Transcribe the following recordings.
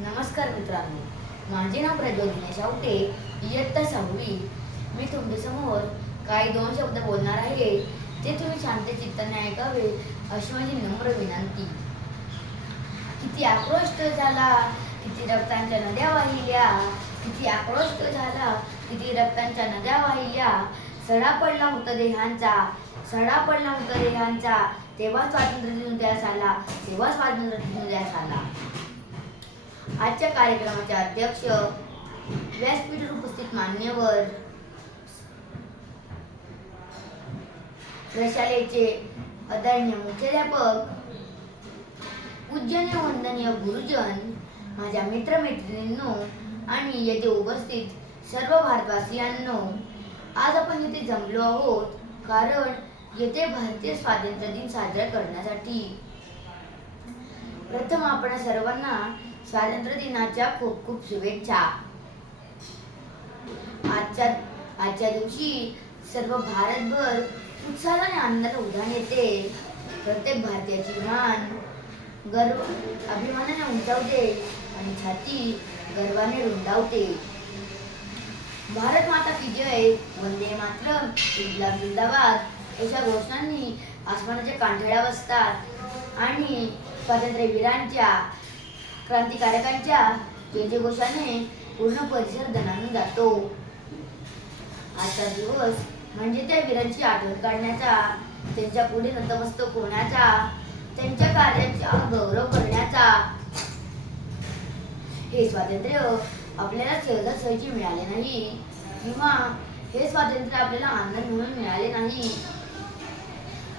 नमस्कार मित्रांनो, माझे नाव प्रज्वलिनी शावटे, इयत्ता 6वी. मी तुमच्यासमोर काही दोन शब्द बोलणार आहे. ते तुम्ही शांत चित्ताने ऐकावे अशी माझी नम्र विनंती. किती आक्रोश झाला, किती रक्तांच्या नद्या वाहिल्या, किती आक्रोश झाला, किती रक्तांच्या नद्या वाहिल्या. सडा पडला मृतदेहांचा, सडा पडला मृतदेहांचा, तेव्हा स्वातंत्र्य दिन उदयास आला, तेव्हा स्वातंत्र्य दिन उदयास आला. आजच्या कार्यक्रमाचे अध्यक्ष, व्यासपीठावर उपस्थित मान्यवर, प्रशालेचे आदरणीय मुख्याध्यापक, पूजनीय वंदनीय गुरुजन, माझ्या मित्रमैत्रिणींनो आणि येथे उपस्थित सर्व भारतवासियांनो, आज आपण येथे जमलो आहोत कारण येथे भारतीय स्वातंत्र्य दिन साजरा करण्यासाठी. प्रथम आपण सर्वांना स्वातंत्र्य दिनाच्या खूप खूप शुभेच्छा. आजच्या दिवशी सर्व भारतभर उत्साहाने आणि आनंदाला उधाण येते. प्रत्येक भारतीयाची मान गर्व अभिमानाने उंचावते आणि छाती गर्वाने रुंदावते. भारत माता की जय, वंदे मातरम, इन्क्लाब जिंदाबाद अशा घोषणांनी आसमानाच्या कांठळ्या बसतात आणि स्वातंत्र्यवीरांच्या, क्रांतिकारकांच्या जयघोषाने पूर्ण परिसर दणाणून जातो. आजचा दिवस म्हणजे त्या वीरांची आठवण काढण्याचा, त्यांच्या पुढे नतमस्तक होण्याचा, त्यांच्या कार्याचा गौरव करण्याचा. हे स्वातंत्र्य आपल्याला सहजासहजी मिळाले नाही किंवा हे स्वातंत्र्य आपल्याला आनंद म्हणून मिळाले नाही.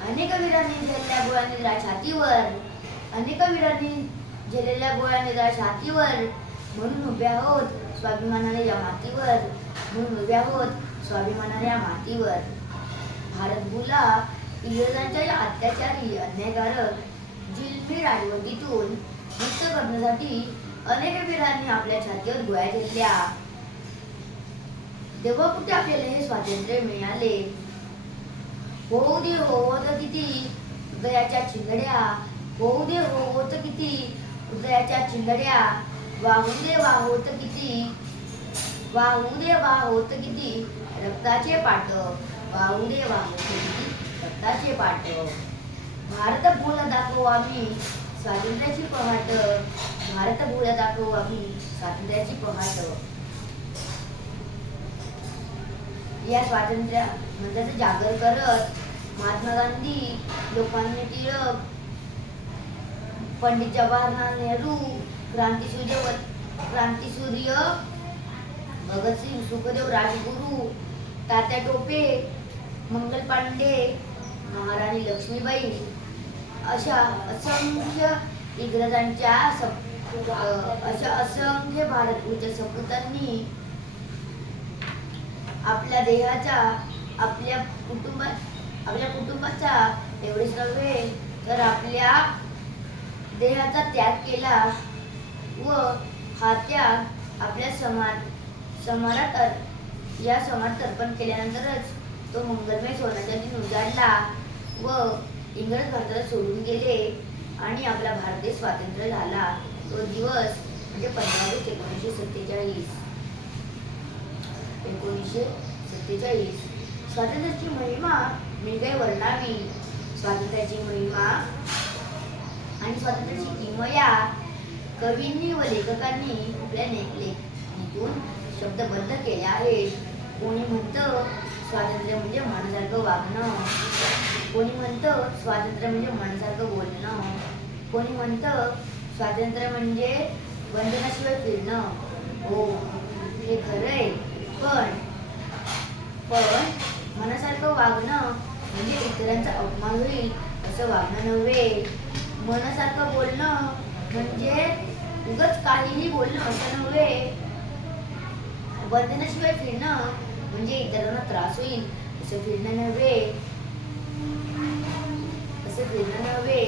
अनेक वीरांनी झेलल्या गोळ्यांनी निद्रा छातीवर, अनेक वीरांनी झेललेल्या गोळ्या निद्रा छातीवर, म्हणून उभ्या आहोत स्वाभिमानाने या मातीवर, म्हणून उभ्या आहोत स्वाभिमानाने या मातीवर. भारत भूला इंग्रजांच्या या अत्याचारी, अन्यायकारक, जिलमी राजवटीतून मुक्त करण्यासाठी अनेक वीरांनी आपल्या छातीवर गोळ्या घेतल्या. तेव्हा कुठे आपल्याला हे स्वातंत्र्य मिळाले? होऊ दे होत किती उदयाच्या चिंधड्या, होऊ दे होत किती उदयाच्या चिंधड्या, वाहू दे वाहोत किती, वाहू दे वाहोत किती रक्ताचे पाट, वाहू दे वाहोत किती रक्ताचे पाट. भारत भूला दाखवू आम्ही स्वातंत्र्याची पहाट, भारत भूला दाखवू आम्ही स्वातंत्र्याची पहाट. या स्वातंत्र्य मंत्राचा जागर करत महात्मा गांधी, लोकमान्य टिळक, पंडित जवाहरलाल नेहरू, क्रांतिसूर्य भगतसिंग, सुखदेव, राजगुरू, तात्या टोपे, मंगल पांडे, महाराणी लक्ष्मीबाई अशा असंख्य इंग्रजांच्या अशा असंख्य भारतीय सपूतांनी आपल्या देहाचा, आपल्या कुटुंबाचा एवढेच नव्हे तर आपल्या देहाचा त्याग केला व हा त्याग आपल्या समाजात अर्पण केल्यानंतरच तो मंगलमय सोन्याचा दिन उजाडला व इंग्रज भारताला सोडून गेले आणि आपला भारत देश स्वातंत्र्य झाला. तो दिवस म्हणजे 15 ऑगस्ट 1947. स्वातंत्र्याची महिमा मी काय वर्णावी. स्वातंत्र्याची महिमा आणि स्वातंत्र्याची किमया कवींनी व लेखकांनी आपल्या लेखणीतून शब्दबद्ध केल्या आहेत. कोणी म्हणतं स्वातंत्र्य म्हणजे मनासारखं वागणं, कोणी म्हणतं स्वातंत्र्य म्हणजे मनासारखं बोलणं, कोणी म्हणतं स्वातंत्र्य म्हणजे बंधनाशिवाय फिरणं. हो, हे खरंय, पण मनासारखं वागणं म्हणजे इतरांचा अपमान होईल असं वागणं नव्हे. मनासारखं बोलणं म्हणजे उगाच काहीही बोलणं असं नव्हे. बंधनाशिवाय फिरणं म्हणजे इतरांना त्रास होईल असं फिरणं नव्हे, असं फिरणं नव्हे.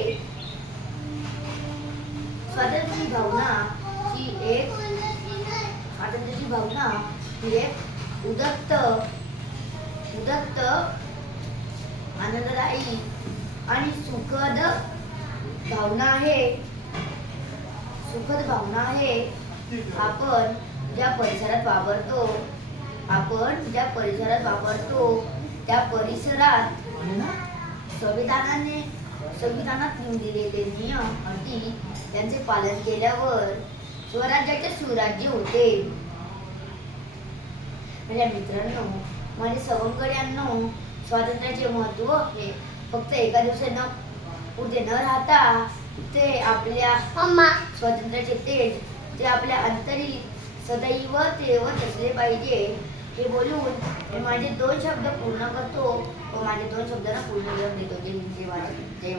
स्वातंत्र्याची भावना ही एक उदत्त, आनंददायी आणि सुखद भावना आहे. आपण ज्या परिसरात वावरतो त्या परिसरात संविधानात लिहिलेले नियम अटी यांचे पालन केल्यावर स्वराज्याचे सुराज्य होते. माझ्या मित्रांनो, माझे सवंगड्यांनो, स्वातंत्र्याचे महत्त्व हे फक्त एका दिवसानं पुढे न राहता ते आपल्या स्वातंत्र्याचे तेज ते आपल्या अंतरी सदैव तेवत असले पाहिजे. हे बोलून मी माझे 2 शब्द पूर्ण करतो व माझे 2 शब्दांना पूर्ण विराम देतो. जय हिंद, जय भारत, जय